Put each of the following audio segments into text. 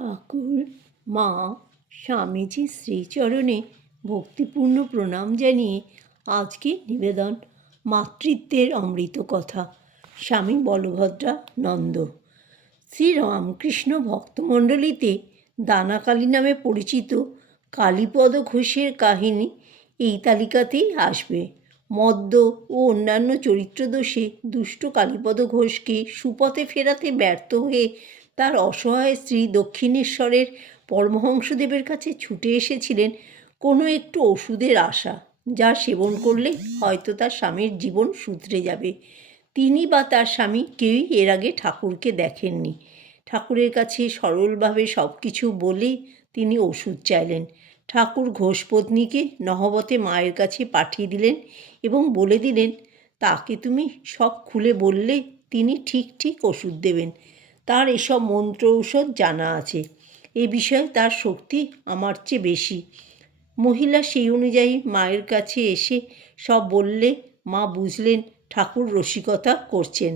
ঠাকুর, মা, স্বামীজির শ্রীচরণে ভক্তিপূর্ণ প্রণাম জানিয়ে আজকে নিবেদন মাতৃত্বের অমৃত কথা। স্বামী বলভদ্রানন্দ। শ্রীরামকৃষ্ণ ভক্তমণ্ডলীতে দানাকালী নামে পরিচিত কালীপদ ঘোষের কাহিনী এই তালিকাতেই আসবে। মদ্য ও অন্যান্য চরিত্রদোষে দুষ্ট কালীপদ ঘোষকে সুপথে ফেরাতে ব্যর্থ হয়ে তার অসহায় স্ত্রী দক্ষিণেশ্বরের পরমহংসদেবের কাছে ছুটে এসেছিলেন কোনো একটু ওষুধের আশা, যা সেবন করলে হয়তো তার স্বামীর জীবন শুধরে যাবে। তিনি বা তার স্বামী কেউই এর আগে ঠাকুরকে দেখেননি। ঠাকুরের কাছে সরলভাবে সব কিছু বলে তিনি ওষুধ চাইলেন। ঠাকুর ঘোষপত্নীকে নহবতে মায়ের কাছে পাঠিয়ে দিলেন এবং বলে দিলেন, তাকে তুমি সব খুলে বললে তিনি ঠিক ঠিক ওষুধ দেবেন। তার এসব মন্ত্র ঔষধ জানা আছে। এ বিষয়ে তার শক্তি আমার চেয়ে বেশি। মহিলা সেই অনুযায়ী মায়ের কাছে এসে সব বললে মা বুঝলেন ঠাকুর রসিকতা করছেন।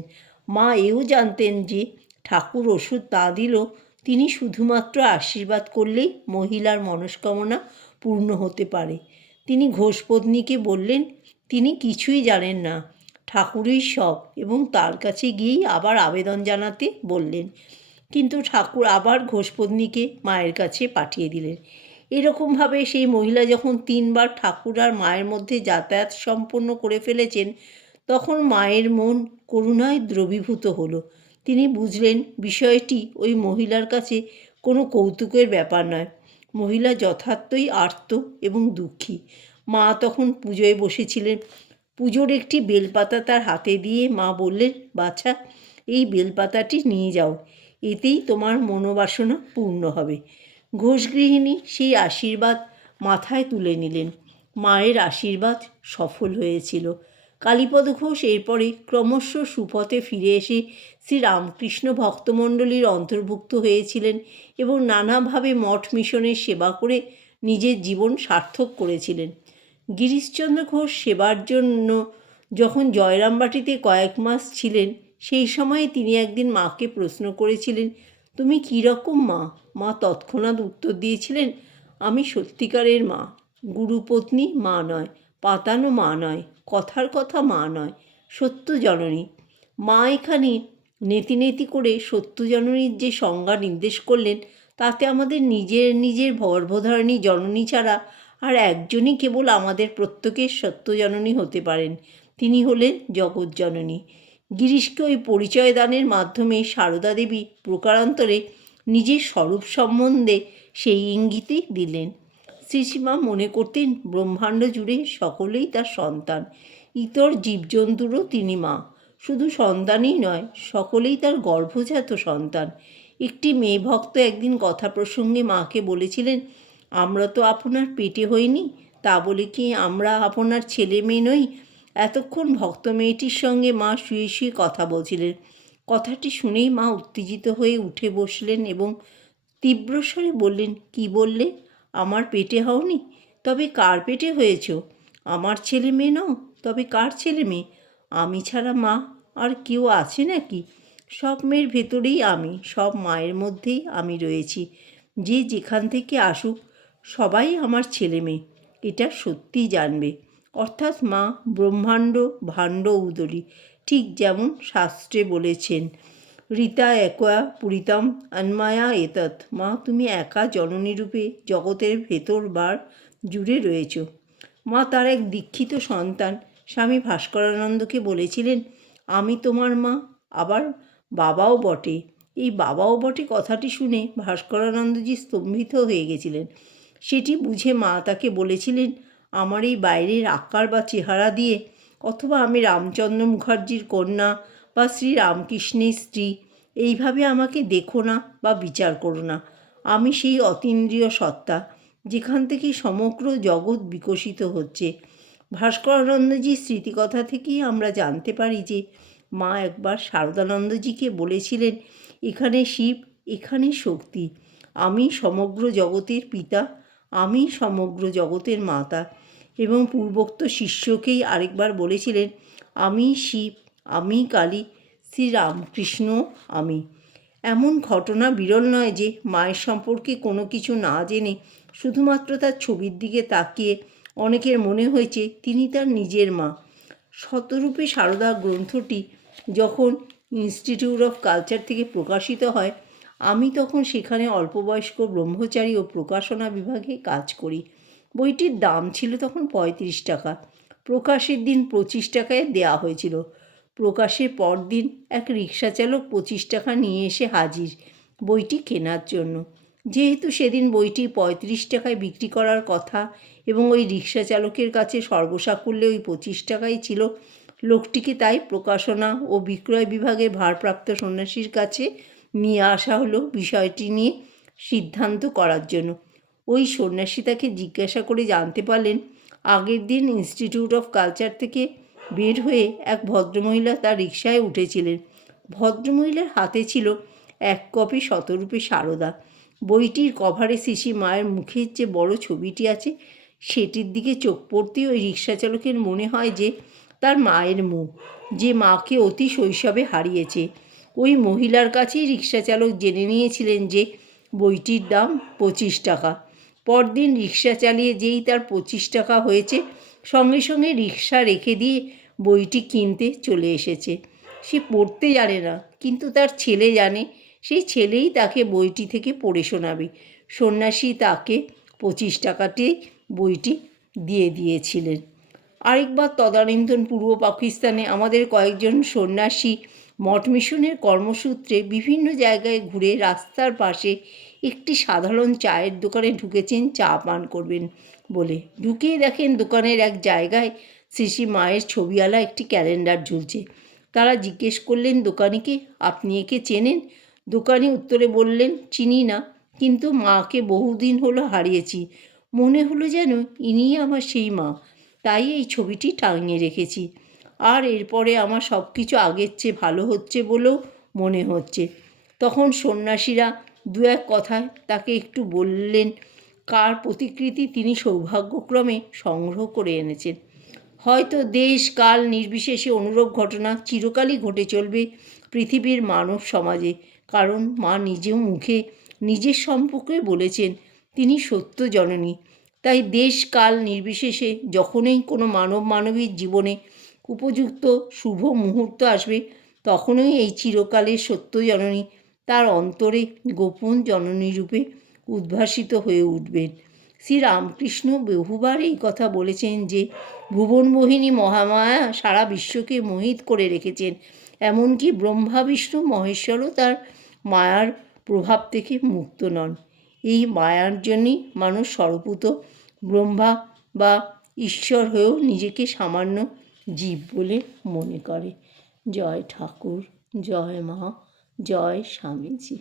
মা এও জানতেন যে ঠাকুর ওষুধ না দিলেও তিনি শুধুমাত্র আশীর্বাদ করলেই মহিলার মনস্কামনা পূর্ণ হতে পারে। তিনি ঘোষপত্নীকে বললেন তিনি কিছুই জানেন না, ঠাকুরই সব, এবং তার কাছে গিয়েই আবার আবেদন জানাতে বললেন। কিন্তু ঠাকুর আবার ঘোষপত্নীকে মায়ের কাছে পাঠিয়ে দিলেন। এরকমভাবে সেই মহিলা যখন 3 বার ঠাকুর আর মায়ের মধ্যে যাতায়াত সম্পন্ন করে ফেলেছেন, তখন মায়ের মন করুণায় দ্রবীভূত হলো। তিনি বুঝলেন বিষয়টি ওই মহিলার কাছে কোনো কৌতুকের ব্যাপার নয়। মহিলা যথার্থই আর্ত এবং দুঃখী। মা তখন পুজোয় বসেছিলেন। পুজোর একটি বেলপাতা তার হাতে দিয়ে মা বললেন, বাছা, এই বেলপাতাটি নিয়ে যাও, এতেই তোমার মনোবাসনা পূর্ণ হবে। ঘোষগৃহিণী সেই আশীর্বাদ মাথায় তুলে নিলেন। মায়ের আশীর্বাদ সফল হয়েছিল। কালীপদ ঘোষ এরপরে ক্রমশ সুপথে ফিরে এসে শ্রীরামকৃষ্ণ ভক্তমণ্ডলীর অন্তর্ভুক্ত হয়েছিলেন এবং নানাভাবে মঠ মিশনের সেবা করে নিজের জীবন সার্থক করেছিলেন। গিরিশচন্দ্র ঘোষ সেবার জন্য যখন জয়রামবাটিতে কয়েক মাস ছিলেন, সেই সময়ে তিনি একদিন মাকে প্রশ্ন করেছিলেন, তুমি কীরকম মা? মা তৎক্ষণাৎ উত্তর দিয়েছিলেন, আমি সত্যিকারের মা, গুরুপত্নী মা নয়, পাতানো মা নয়, কথার কথা মা নয়, সত্য জননী। মা এখানে নেতি নেতি করে সত্য জননীর যে সংজ্ঞা নির্দেশ করলেন, তাতে আমাদের নিজের গর্ভধারিণী জননী ছাড়া আর একজনই কেবল আমাদের প্রত্যেকের সত্য জননী হতে পারেন, তিনি হলেন জগৎজননী। গিরিশকে ওই পরিচয় দানের মাধ্যমে সারদা দেবী প্রকারান্তরে নিজের স্বরূপ সম্বন্ধে সেই ইঙ্গিতই দিলেন। শ্রীসীমা মনে করতেন ব্রহ্মাণ্ড জুড়ে সকলেই তার সন্তান, ইতর জীবজন্তুরও তিনি মা। শুধু সন্তানই নয়, সকলেই তার গর্ভজাত সন্তান। একটি মেয়ে ভক্ত একদিন কথা প্রসঙ্গে মাকে বলেছিলেন, আমরা তো আপনার পেটে হইনি, তা বলে কি আমরা আপনার ছেলে মেয়ে নই? এতক্ষণ ভক্ত মেয়েটির সঙ্গে মা শুয়ে শুয়ে কথা বলছিলেন। কথাটি শুনেই মা উত্তেজিত হয়ে উঠে বসলেন এবং তীব্রস্বরে বললেন, কি বললে? আমার পেটে হওনি? তবে কার পেটে হয়েছ? আমার ছেলে মেয়ে নও? তবে কার ছেলে মেয়ে? আমি ছাড়া মা আর কেউ আছে নাকি? সব মেয়ের ভেতরেই আমি, সব মায়ের মধ্যেই আমি রয়েছি। যে যেখান থেকে আসুক সবাই আমার ছেলে মেয়ে, এটা সত্যিই জানবে। অর্থাৎ মা ব্রহ্মাণ্ড ভাণ্ড উদরী, ঠিক যেমন শাস্ত্রে বলেছেন, রীতা একয়া পুরিতাম অন্মায়া এতৎ। মা তুমি একা জননীরূপে জগতের ভেতর বার জুড়ে রয়েছ। মা তার এক দীক্ষিত সন্তান স্বামী ভাস্করানন্দকে বলেছিলেন, আমি তোমার মা, আবার বাবাও বটে। এই বাবাও বটে কথাটি শুনে ভাস্করানন্দজি স্তম্ভিত হয়ে গেছিলেন। সেটি বুঝে মা তাকে বলেছিলেন, আমার এই বাইরের আকার বা চেহারা দিয়ে, অথবা আমি রামচন্দ্র মুখার্জির কন্যা বা শ্রী রামকৃষ্ণের স্ত্রী, এইভাবে আমাকে দেখো না বা বিচার করো না। আমি সেই অতীন্দ্রিয় সত্তা, যেখান থেকে সমগ্র জগৎ বিকশিত হচ্ছে। ভাস্করানন্দজির স্মৃতিকথা থেকেই আমরা জানতে পারি যে মা একবার শারদানন্দজিকে বলেছিলেন, এখানে শিব, এখানে শক্তি, আমি সমগ্র জগতের পিতা, আমি সমগ্র জগতের মাতা। এবং পূর্বোক্ত শিষ্যকেই আরেকবার বলেছিলেন, আমি শিব, আমি কালী, শ্রীরামকৃষ্ণ আমি। এমন ঘটনা বিরল নয় যে মায়ের সম্পর্কে কোনো কিছু না জেনে শুধুমাত্র তার ছবির দিকে তাকিয়ে অনেকের মনে হয়েছে তিনি তার নিজের মা। শতরূপে সারদা গ্রন্থটি যখন ইনস্টিটিউট অফ কালচার থেকে প্রকাশিত হয়, আমি তখন সেখানে অল্পবয়স্ক ব্রহ্মচারী ও প্রকাশনা বিভাগে কাজ করি। বইটির দাম ছিল তখন ৩৫ টাকা। প্রকাশের দিন ২৫ টাকায় দেয়া হয়েছিল। প্রকাশের পরদিন এক রিক্সা চালক ২৫ টাকা নিয়ে এসে হাজির বইটি কেনার জন্য। যেহেতু সেদিন বইটি ৩৫ টাকায় বিক্রি করার কথা এবং ওই রিক্সা চালকের কাছে সর্বসাকুল্যে ওই ২৫ টাকাই ছিল, লোকটিকে তাই প্রকাশনা ও বিক্রয় বিভাগের ভারপ্রাপ্ত সন্ন্যাসীর কাছে নিয়ে আসা হলো বিষয়টি নিয়ে সিদ্ধান্ত করার জন্য। ওই সন্ন্যাসী তাকে জিজ্ঞাসা করে জানতে পারলেন, আগের দিন ইনস্টিটিউট অফ কালচার থেকে বের হয়ে এক ভদ্রমহিলা তার রিকশায় উঠেছিলেন। ভদ্রমহিলার হাতে ছিল এক কপি শতরূপে সারদা। বইটির কভারে শ্রী মায়ের মুখের যে বড় ছবিটি আছে সেটির দিকে চোখ পড়তেই ওই রিক্সা চালকের মনে হয় যে তার মায়ের মুখ, যে মাকে অতি শৈশবে হারিয়েছে। ওই মহিলার কাছেই রিক্সা চালক জেনে নিয়েছিলেন যে বইটির দাম ২৫ টাকা। পরদিন রিক্সা চালিয়ে যেই তার ২৫ টাকা হয়েছে, সঙ্গে সঙ্গে রিক্সা রেখে দিয়ে বইটি কিনতে চলে এসেছে। সে পড়তে জানে না, কিন্তু তার ছেলে জানে। সেই ছেলেই তাকে বইটি থেকে পড়ে শোনাবে। সন্ন্যাসী তাকে ২৫ টাকাতেই বইটি দিয়ে দিয়েছিলেন। আরেকবার তদানীন্তন পূর্ব পাকিস্তানে আমাদের কয়েকজন সন্ন্যাসী মঠ মিশনের কর্মসূত্রে বিভিন্ন জায়গায় ঘুরে রাস্তার পাশে একটি সাধারণ চায়ের দোকানে ঢুকেছেন চা পান করবেন বলে। ঢুকেই দেখেন দোকানের এক জায়গায় শ্রী মায়ের ছবিওয়ালা একটি ক্যালেন্ডার ঝুলছে। তারা জিজ্ঞেস করলেন দোকানিকে, আপনি একে চেনেন? দোকানি উত্তরে বললেন, চিনি না, কিন্তু মাকে বহুদিন হলো হারিয়েছি। মনে হলো যেন ইনিই আমার সেই মা, তাই এই ছবিটি টাঙিয়ে রেখেছি। আর এরপরে আমার সব কিছু আগের চেয়ে ভালো হচ্ছে বলেও মনে হচ্ছে। তখন সন্ন্যাসীরা দু এক কথায় তাকে একটু বললেন কার প্রতিকৃতি তিনি সৌভাগ্যক্রমে সংগ্রহ করে এনেছেন। হয়তো দেশ কাল নির্বিশেষে অনুরূপ ঘটনা চিরকালই ঘটে চলবে পৃথিবীর মানব সমাজে, কারণ মা নিজেও মুখে নিজের সম্পর্কে বলেছেন তিনি সত্য জননী। তাই দেশ কাল নির্বিশেষে যখনই কোনো মানবীর জীবনে উপযুক্ত শুভ মুহূর্ত আসবে, তখনই এই চিরকালের সত্য জননী তার অন্তরে গোপন জননী রূপে উদ্ভাসিত হয়ে উঠবেন। শ্রীরামকৃষ্ণ বহুবার এই কথা বলেছেন যে ভুবনমোহিনী মহামায়া সারা বিশ্বকে মোহিত করে রেখেছেন। এমনকি ব্রহ্মা বিষ্ণু মহেশ্বরও তার মায়ার প্রভাব থেকে মুক্ত নন। এই মায়ার জন্যই মানুষ স্বরূপত ব্রহ্মা বা ঈশ্বর হয়েও নিজেকে সামান্য জীব বলে মনে করে। জয় ঠাকুর, জয় মা, জয় স্বামীজি।